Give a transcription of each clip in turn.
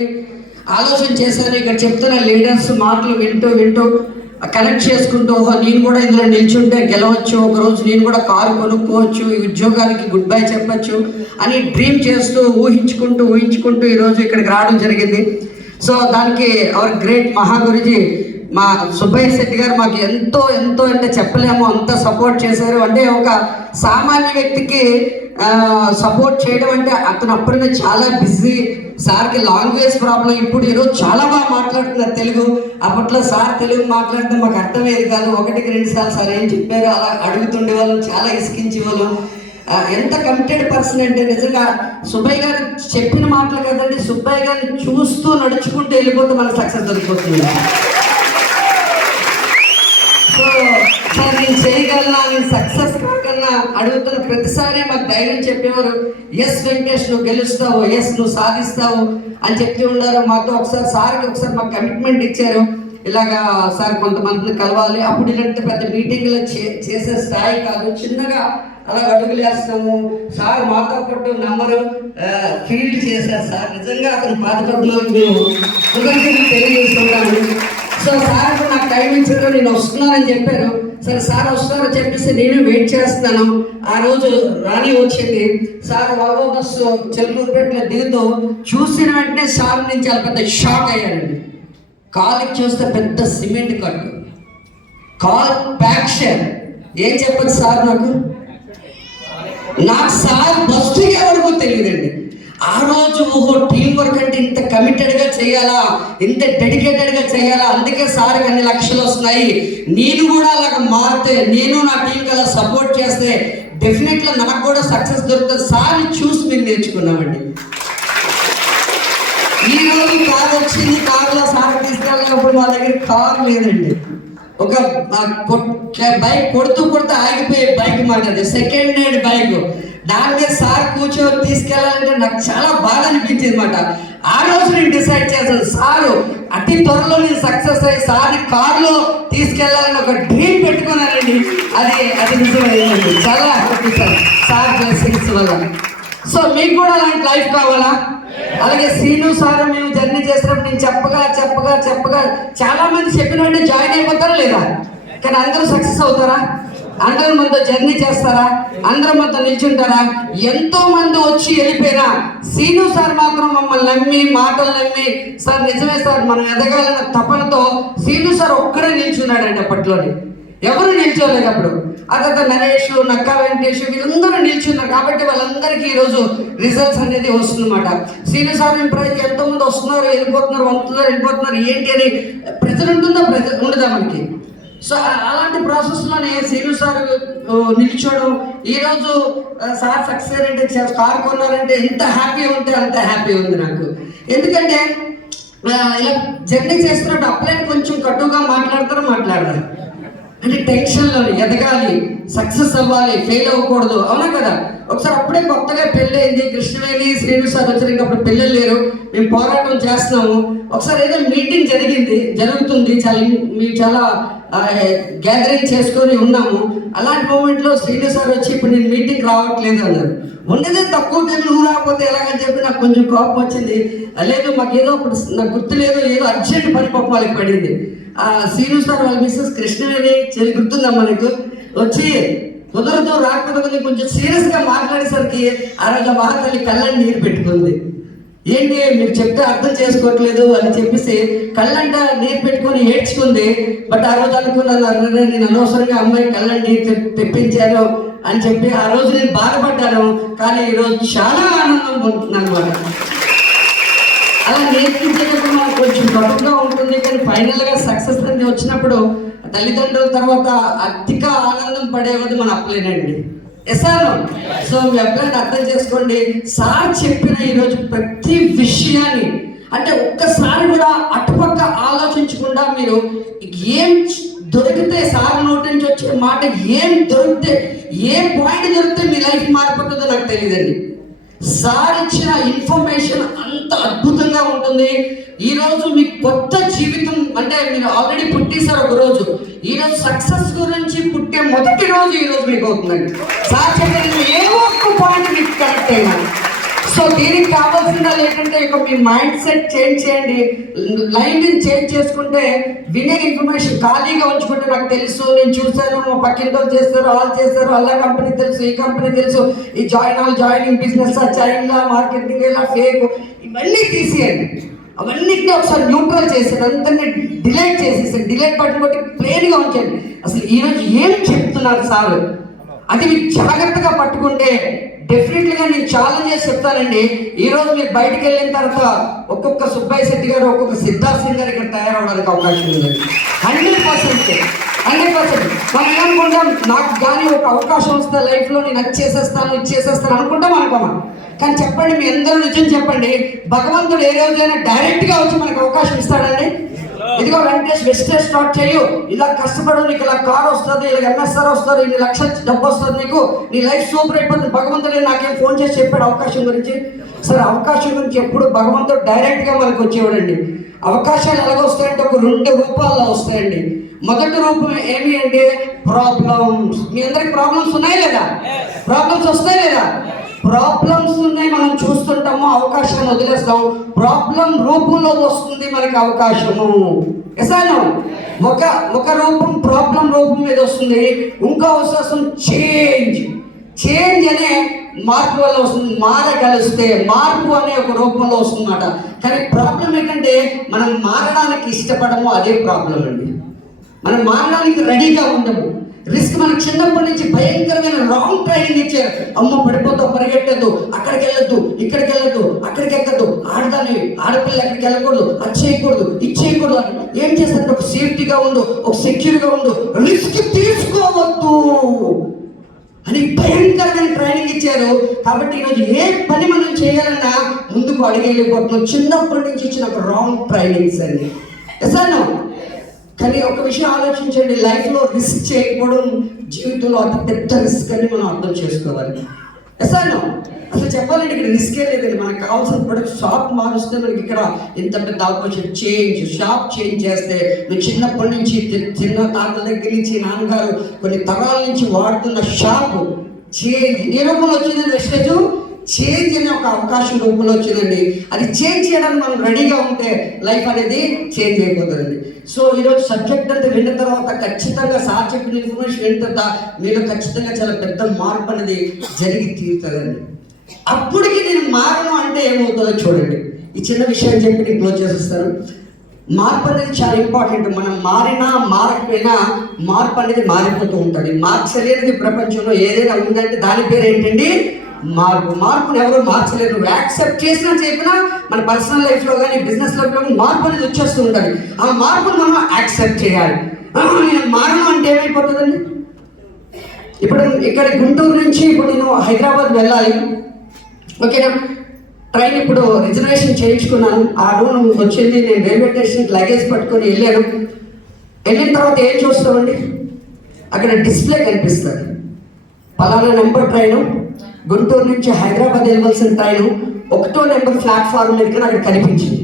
ఆలోచన చేశాను. ఇక్కడ చెప్తున్న లీడర్స్ మాటలు వింటూ వింటూ కనెక్ట్ చేసుకుంటూ నేను కూడా ఇందులో నిల్చుంటే గెలవచ్చు, ఒకరోజు నేను కూడా కారు కొనుక్కోవచ్చు, ఈ ఉద్యోగానికి గుడ్ బై చెప్పచ్చు అని డ్రీమ్ చేస్తూ ఊహించుకుంటూ ఈరోజు ఇక్కడికి రావడం జరిగింది. సో దానికి అవర్ గ్రేట్ మహాగురుజీ మా సుబ్బయ్య శెట్టి గారు మాకు ఎంతో అంటే చెప్పలేము అంత సపోర్ట్ చేశారు. అంటే ఒక సామాన్య వ్యక్తికి సపోర్ట్ చేయడం అంటే అతను అప్పుడే చాలా బిజీ, సార్కి లాంగ్వేజ్ ప్రాబ్లం. ఇప్పుడు ఈరోజు చాలా బాగా మాట్లాడుతున్నారు తెలుగు. అప్పట్లో సార్ తెలుగు మాట్లాడితే మాకు అర్థమయ్యేది కాదు, 1-2 సార్లు సార్ ఏం చెప్పారు అలా అడుగుతుండే వాళ్ళు, చాలా ఇసుకించేవాళ్ళు. ఎంత కమిటెడ్ పర్సన్ అంటే నిజంగా సుబ్బయ్య గారు చెప్పిన మాటలు కదండి, సుబ్బయ్య గారిని చూస్తూ నడుచుకుంటూ వెళ్ళిపోతే మనకు సక్సెస్ దొరికిపోతుంది. సో సార్ నేను చేయగలనా, నేను సక్సెస్ కాకన్నా అడుగుతున్న ప్రతిసారి మాకు ధైర్యం చెప్పేవారు. ఎస్ వెంకటేష్ నువ్వు గెలుస్తావు, ఎస్ నువ్వు సాధిస్తావు అని చెప్తూ ఉన్నారు మాతో. ఒకసారి మాకు కమిట్మెంట్ ఇచ్చారు, ఇలాగా సార్ కొంతమందిని కలవాలి. అప్పుడు ఇలాంటి పెద్ద మీటింగ్లో చేసే స్థాయి కాదు, చిన్నగా అలా అడుగులు వేస్తాము. సార్ మాతో పాటు నంబరు ఫీల్డ్ చేశారు సార్. నిజంగా అతను పాదపద్మలకు మేము తెలియజేస్తున్నాము. సో సార్ నాకు టైం ఇచ్చారు, నేను వస్తున్నానని చెప్పారు. సరే సార్ వస్తున్నారని చెప్పేసి నేను వెయిట్ చేస్తున్నాను. ఆ రోజు రాణి వచ్చింది. సార్ వాల్వో బస్సు చెల్లూరుపేటలో దిగుతూ చూసిన వెంటనే సార్ నుంచి చాలా పెద్ద షాక్ అయ్యానండి. కాలుకి చూస్తే పెద్ద సిమెంట్ కట్టు, కాల్ ప్యాక్షన్. ఏం చెప్పదు సార్ నాకు సార్ బస్సు ఎవరికో తెలియదండి. ఆ రోజు టీం వర్క్ అంటే ఇంత కమిటెడ్గా చేయాలా, ఇంత డెడికేటెడ్గా చేయాలా, అందుకే సార్కి అన్ని లక్షలు వస్తున్నాయి. నేను కూడా అలాగ మారితే, నేను నా టీంకి అలా సపోర్ట్ చేస్తే డెఫినెట్గా నాకు కూడా సక్సెస్ దొరుకుతుంది. సార్ని చూసి మీరు నేర్చుకున్నామండి. ఈ రోజు కారు వచ్చింది, కారులో సార్ తీసుకెళ్ళినప్పుడు మా దగ్గర కారు లేదండి. ఒక బైక్ కొడుతూ ఆగిపోయే బైక్ మాట్లాడి, సెకండ్ హ్యాండ్ బైక్. దాని మీద సార్ కూర్చొని తీసుకెళ్ళాలంటే నాకు చాలా బాగా అనిపించింది అనమాట. ఆ రోజు నేను డిసైడ్ చేశాను, సారు అతి త్వరలో నేను సక్సెస్ అయ్యి సార్ని కారులో తీసుకెళ్ళాలని ఒక డ్రీమ్ పెట్టుకున్నానండి. అది నిజమైందండి. చాలా హ్యాపీ సార్ బ్లెస్సింగ్స్ వల్ల. సో మీకు కూడా అలాంటి లైఫ్ కావాలా? అలాగే శ్రీను సార్ మేము జర్నీ చేసినప్పుడు నేను చెప్పగా చాలా మంది చెప్పిన వెంటనే జాయిన్ అయిపోతారా లేదా? కానీ అందరూ సక్సెస్ అవుతారా? అందరూ మనతో జర్నీ చేస్తారా? అందరూ మనతో నిల్చుంటారా? ఎంతో మంది వచ్చి వెళ్ళిపోయినా శ్రీను సార్ మాత్రం మమ్మల్ని నమ్మి, మాటలు నమ్మి, సార్ నిజమే సార్ మనం ఎదగాలన్న తపనతో శ్రీను సార్ ఒక్కడే నిల్చున్నాడండి. అప్పట్లోని ఎవరు నిల్చోలేదు. అప్పుడు అదంతా నరేష్, నక్కా వెంకటేష్ వీళ్ళందరూ నిల్చున్నారు. కాబట్టి వాళ్ళందరికీ ఈరోజు రిజల్ట్స్ అనేది వస్తుందన్నమాట. శ్రీను సార్ ఇంప్రైజ్ ఎంతో మంది వస్తున్నారు, వెళ్ళిపోతున్నారు ఏంటి అని ప్రెజర్ ఉంటుందా? ప్రెజర్ ఉండదా మనకి? సో అలాంటి ప్రాసెస్లోనే శ్రీను సార్ నిల్చోవడం, ఈరోజు సార్ సక్సెస్ అంటే కార్ కొన్నారంటే ఎంత హ్యాపీ ఉంటే అంత హ్యాపీ ఉంది నాకు. ఎందుకంటే ఇలా జర్నీ చేస్తున్నట్టు అప్లైన్ కొంచెం కట్టుగా మాట్లాడతారు అంటే టెన్షన్లో ఎదగాలి, సక్సెస్ అవ్వాలి, ఫెయిల్ అవ్వకూడదు. అవునా కదా? ఒకసారి అప్పుడే కొత్తగా పెళ్ళయింది, కృష్ణవేణి శ్రీను సార్ వచ్చారు. ఇంకా అప్పుడు పిల్లలు లేరు, మేము పోరాటం చేస్తున్నాము. ఒకసారి ఏదో మీటింగ్ జరుగుతుంది, చాలా గ్యాదరింగ్ చేసుకొని ఉన్నాము. అలాంటి మూమెంట్లో శ్రీను సార్ వచ్చి ఇప్పుడు నేను మీటింగ్ రావట్లేదు అన్నారు. ఉండేదే తక్కువ టైం, నువ్వు రాకపోతే ఎలాగని చెప్పి నాకు కొంచెం కోపం వచ్చింది. లేదు మాకు ఏదో నాకు గుర్తు లేదు, ఏదో అర్జెంట్ పని పాపం వాళ్ళకి పడింది. శ్రీను సార్ వాళ్ళ మిస్సెస్ కృష్ణవేణి చెల్లి గుర్తుందా మనకు, వచ్చి కుదరదు రాకపోతే కొంచెం సీరియస్గా మాట్లాడేసరికి ఆ రోజు మహాతల్లి కళ్ళని నీరు పెట్టుకుంది. ఏంటి మీరు చెప్తే అర్థం చేసుకోవట్లేదు అని చెప్పేసి కళ్ళంట నీరు పెట్టుకొని ఏడ్చుకుంది. బట్ ఆ రోజు అనుకున్నాను, నేను అనవసరంగా అమ్మాయి కళ్ళని నీరు తెప్పించాను అని చెప్పి ఆ రోజు నేను బాధపడ్డాను. కానీ ఈరోజు చాలా ఆనందం పొందుతున్నాను అనమాట. అలా నేర్పించేటప్పుడు మనకు కొంచెం కటుగా ఉంటుంది, కానీ ఫైనల్గా సక్సెస్ అనేది వచ్చినప్పుడు తల్లిదండ్రుల తర్వాత అధిక ఆనందం పడేది మన అప్లైనండి. ఎసాను. సో మీ అప్లైన్ అర్థం చేసుకోండి. సార్ చెప్పిన ఈరోజు ప్రతి విషయాన్ని అంటే ఒక్కసారి కూడా అటుపక్క ఆలోచించకుండా మీరు ఏం దొరికితే సార్ నోటి నుంచి వచ్చే మాట ఏం దొరికితే, ఏ పాయింట్ దొరికితే మీ లైఫ్ మారిపోతుందో నాకు తెలియదండి. సార్ ఇచ్చిన ఇన్ఫర్మేషన్ అంత అద్భుతంగా ఉంటుంది. ఈరోజు మీ కొత్త జీవితం అంటే మీరు ఆల్రెడీ పుట్టేశారు ఒక రోజు, ఈరోజు సక్సెస్ గురించి పుట్టే మొదటి రోజు ఈరోజు మీకు అవుతుందండి. సార్ చెప్పిన ఏవో ఒక్క పాయింట్ మీకు కనెక్ట్ అయినా. సో దీనికి కావాల్సింది ఏంటంటే ఇక మీ మైండ్ సెట్ చేంజ్ చేయండి, లైన్ చేంజ్ చేసుకుంటే వినే ఇన్ఫర్మేషన్ ఖాళీగా ఉంచుకుంటే నాకు తెలుసు, నేను చూశాను, మా పక్కింటో చేస్తారు, వాళ్ళు చేస్తారు, అలా కంపెనీ తెలుసు, ఈ కంపెనీ తెలుసు, ఈ జాయినింగ్ బిజినెస్, చైనా మార్కెటింగ్, ఇలా ఫేక్, ఇవన్నీ తీసేయండి. అవన్నిటిని ఒకసారి న్యూట్రల్ చేసేది, అంతనే డిలీట్ చేసేసి డిలీట్ బటన్ కొట్టి ప్లేన్గా ఉంచండి. అసలు ఈరోజు ఏం చెప్తున్నారు సార్, అది మీరు జాగ్రత్తగా పట్టుకుంటే డెఫినెట్లీగా నేను ఛాలెంజ్ చేసి చెప్తానండి. ఈరోజు మీరు బయటకు వెళ్ళిన తర్వాత ఒక్కొక్క సుబ్బయ్య శెట్టి గారు, ఒక్కొక్క సిద్ధార్థ్ సింగ్ గారు ఇక్కడ తయారవడానికి అవకాశం ఉంది. 100%. మనం ఏమనుకుంటాం, నాకు కానీ ఒక అవకాశం వస్తే లైఫ్లో నేను అది చేసేస్తాను, ఇది చేసేస్తాను అనుకుంటాం అనుకోమా. కానీ చెప్పండి, మీ అందరూ నిజం చెప్పండి, భగవంతుడు ఏ రోజైనా డైరెక్ట్గా వచ్చి మనకు అవకాశం ఇస్తాడండి? ఇదిగో వెంకటేష్ వెస్టేజ్ స్టార్ట్ చేయు, ఇలా కష్టపడు, నీకు ఇలా కార్ వస్తుంది, ఇలా ఎంఎస్ఆర్ వస్తుంది, ఇన్ని లక్షల డబ్బు వస్తుంది, నీకు నీ లైఫ్ సూపర్ అయిపోతుంది. భగవంతుడే నాకేం ఫోన్ చేసి చెప్పాడు అవకాశం గురించి. సరే, అవకాశం గురించి ఎప్పుడు భగవంతుడు డైరెక్ట్గా మనకు వచ్చేవాడండి. అవకాశాలు ఎలాగ వస్తాయంటే ఒక 2 రూపాల్లో వస్తాయండి. మొదటి రూపం ఏమి అంటే ప్రాబ్లమ్స్. మీ అందరికి ప్రాబ్లమ్స్ ఉన్నాయి లేదా? ప్రాబ్లమ్స్ వస్తాయి లేదా? ప్రాబ్లమ్స్ ఉన్నాయి, మనం చూస్తుంటాము, అవకాశాన్ని వదిలేస్తాం. ప్రాబ్లం రూపంలో వస్తుంది మనకి అవకాశము. ఎసాను ఒక రూపం ప్రాబ్లం రూపం మీద వస్తుంది. ఇంకో అవకాశం చేంజ్ అనే మార్పు వల్ల వస్తుంది. మారగలిస్తే మార్పు అనే ఒక రూపంలో వస్తుందన్నమాట. కానీ ప్రాబ్లం ఏంటంటే మనం మారడానికి ఇష్టపడము, అదే ప్రాబ్లం అండి. మనం మారడానికి రెడీగా ఉండము. రిస్క్ మనకు చిన్నప్పటి నుంచి భయంకరమైన రాంగ్ ట్రైనింగ్ ఇచ్చారు. అమ్మ పడిపోతావు, పరిగెట్టద్దు, అక్కడికి వెళ్ళొద్దు, ఇక్కడికి వెళ్ళొద్దు, అక్కడికి ఎక్కద్దు, ఆడపిల్ల ఎక్కడికి వెళ్ళకూడదు, అది చేయకూడదు, ఇది చేయకూడదు అని. ఏం చేస్తారంటే ఒక సేఫ్టీగా ఉండు, ఒక సెక్యూర్గా ఉండు, రిస్క్ తీసుకోవద్దు అని భయంకరమైన ట్రైనింగ్ ఇచ్చారు. కాబట్టి ఈరోజు ఏ పని మనం చేయాలన్నా ముందుకు అడిగేళ్ళిపోతున్నాం. చిన్నప్పటి నుంచి ఇచ్చిన ఒక రాంగ్ ట్రైనింగ్స్ అండి. ఎసాను కానీ ఒక విషయం ఆలోచించండి, లైఫ్లో రిస్క్ చేయకపోవడం జీవితంలో అతి పెద్ద రిస్క్ అని మనం అర్థం చేసుకోవాలి. ఎసాను అసలు చెప్పాలంటే ఇక్కడ రిస్కే లేదండి. మనకు కావాల్సిన ప్రొడక్ట్ షాప్ మారుస్తే మనకి ఇక్కడ ఇంత పెద్ద అవకాశం. షాప్ చేంజ్ చేస్తే నువ్వు చిన్నప్పటి నుంచి చిన్న తాతల దగ్గర నుంచి నాన్నగారు కొన్ని తరాల నుంచి వాడుతున్న షాప్ చేంజ్ ఏ రూపంలో వచ్చిందండి? వెస్టేజ్ చేంజ్ అనే ఒక అవకాశం రూపంలో వచ్చిందండి. అది చేంజ్ చేయడానికి మనం రెడీగా ఉంటే లైఫ్ అనేది చేంజ్ అయిపోతుందండి. సో ఈరోజు సబ్జెక్ట్ అంతా విన్న తర్వాత ఖచ్చితంగా సార్ చెప్పిన ఇన్ఫర్మేషన్ విన్న తర్వాత మీలో ఖచ్చితంగా చాలా పెద్ద మార్పు అనేది జరిగి తీరుతుందండి. అప్పటికి నేను మారను అంటే ఏమవుతుందో చూడండి. ఈ చిన్న విషయం చెప్పి నేను క్లోజ్ చేసేస్తాను. మార్పు అనేది చాలా ఇంపార్టెంట్. మనం మారినా మారకపోయినా మార్పు అనేది మారిపోతూ ఉంటుంది. మార్చలేనిది ప్రపంచంలో ఏదైనా ఉందంటే దాని పేరు ఏంటండి? మార్పుని ఎవరు మార్చలేరు. నువ్వు యాక్సెప్ట్ చేసినా చెప్పినా మన పర్సనల్ లైఫ్లో కానీ బిజినెస్ లైఫ్లో మార్పు అనేది వచ్చేస్తూ ఉంటుంది. ఆ మార్పును మనం యాక్సెప్ట్ చేయాలి. నేను మారను అంటే ఏమైపోతుందండి? ఇప్పుడు ఇక్కడ గుంటూరు నుంచి ఇప్పుడు నేను హైదరాబాద్ వెళ్ళాలి, ఓకేనా? ట్రైన్ ఇప్పుడు రిజర్వేషన్ చేయించుకున్నాను. ఆ రూమ్ వచ్చింది, నేను రైల్వే స్టేషన్కి లగేజ్ పట్టుకొని వెళ్ళాను. వెళ్ళిన తర్వాత ఏం చూస్తామండి? అక్కడ డిస్ప్లే కనిపిస్తుంది, పలానా నెంబర్ ట్రైను గుంటూరు నుంచి హైదరాబాద్ వెళ్ళవలసిన ట్రైను 1వ నెంబర్ ప్లాట్ఫామ్ మీద అక్కడ కనిపించింది.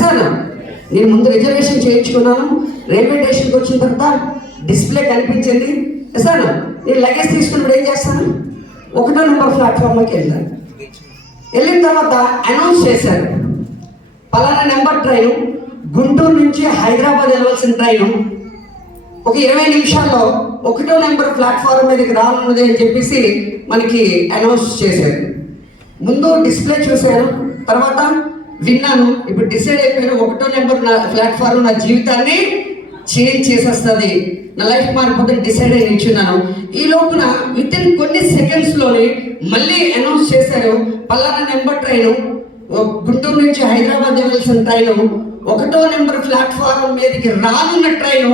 సార్ నేను ముందు రిజర్వేషన్ చేయించుకున్నాను, రైల్వే స్టేషన్కి వచ్చిన తర్వాత డిస్ప్లే కనిపించింది. సార్ నేను లగేజ్ తీసుకున్నప్పుడు ఏం చేస్తాను? 1వ నెంబర్ ప్లాట్ఫామ్లోకి వెళ్ళాను. వెళ్ళిన తర్వాత అనౌన్స్ చేశారు, పలానా నెంబర్ ట్రైను గుంటూరు నుంచి హైదరాబాద్ వెళ్ళవలసిన ట్రైను ఒక 20 నిమిషాల్లో 1వ నెంబర్ ప్లాట్ఫామ్ మీదకి రానున్నది అని చెప్పేసి మనకి అనౌన్స్ చేశారు. ముందు డిస్ప్లే చూశాను, తర్వాత విన్నాను. ఇప్పుడు డిసైడ్ అయిపోయిన 1వ నెంబర్ ప్లాట్ఫామ్ నా జీవితాన్ని చేంజ్ చేసేస్తుంది, నా లైఫ్ మారిపోతుంది డిసైడ్ అయి నిల్చున్నాను. ఈ లోపున విత్ ఇన్ కొన్ని సెకండ్స్లోనే మళ్ళీ అనౌన్స్ చేశారు, పలానా నెంబర్ ట్రైను గుంటూరు నుంచి హైదరాబాద్ వెళ్ళవలసిన ట్రైను 1వ నెంబర్ ప్లాట్ఫామ్ మీదకి రానున్న ట్రైను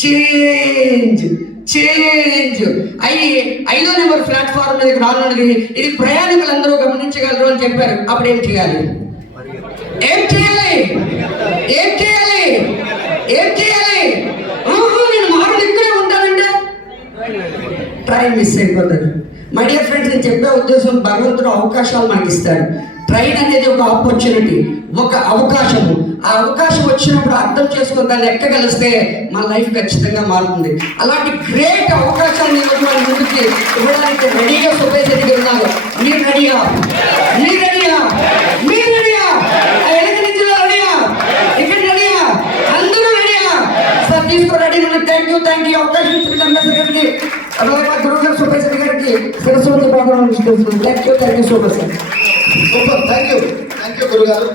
చేంజ్ అయ్యి 5వ నెంబర్ ప్లాట్ఫామ్ మీదకి రానున్నది. ఇది ప్రయాణికులందరూ గమనించగలరు అని చెప్పారు. అప్పుడు ఏం చేయాలి? నేను మారుడు ఇక్కడే ఉంటానంటే ట్రైన్ మిస్ అయిపోతాను. మై డియర్ ఫ్రెండ్స్, నేను చెప్పే ఉద్దేశం, భగవంతుడు అవకాశాలు మనకి ఇస్తాడు. ట్రైన్ అనేది ఒక ఆపర్చునిటీ, ఒక అవకాశము. ఆ అవకాశం వచ్చినప్పుడు అర్థం చేసుకుని దాన్ని ఎక్కగలిస్తే మన లైఫ్ ఖచ్చితంగా మారుతుంది. అలాంటి గ్రేట్ అవకాశాన్ని ఈరోజు మన ముందుకి ఇవ్వడానికి రెడీగా సుబ్బయ్య శెట్టి గారు ఉన్నారు. మీరు రెడీగా? మీరు రెడీగా? మీరు రెడీగా? వెనక నుంచి రెడీగా? ఇక్కడ రెడీగా? అందరూ రెడీగా? సార్ తీసుకో రెడీ. మనకి థ్యాంక్ యూ అవకాశం ఇచ్చిన అంబేద్కర్ గారికి, అలాగే మా గురువు గారు సుబ్బయ్య శెట్టి గారికి సరస్వతి ప్రాంతం thank you so much sir. Super, thank you గురుగారు.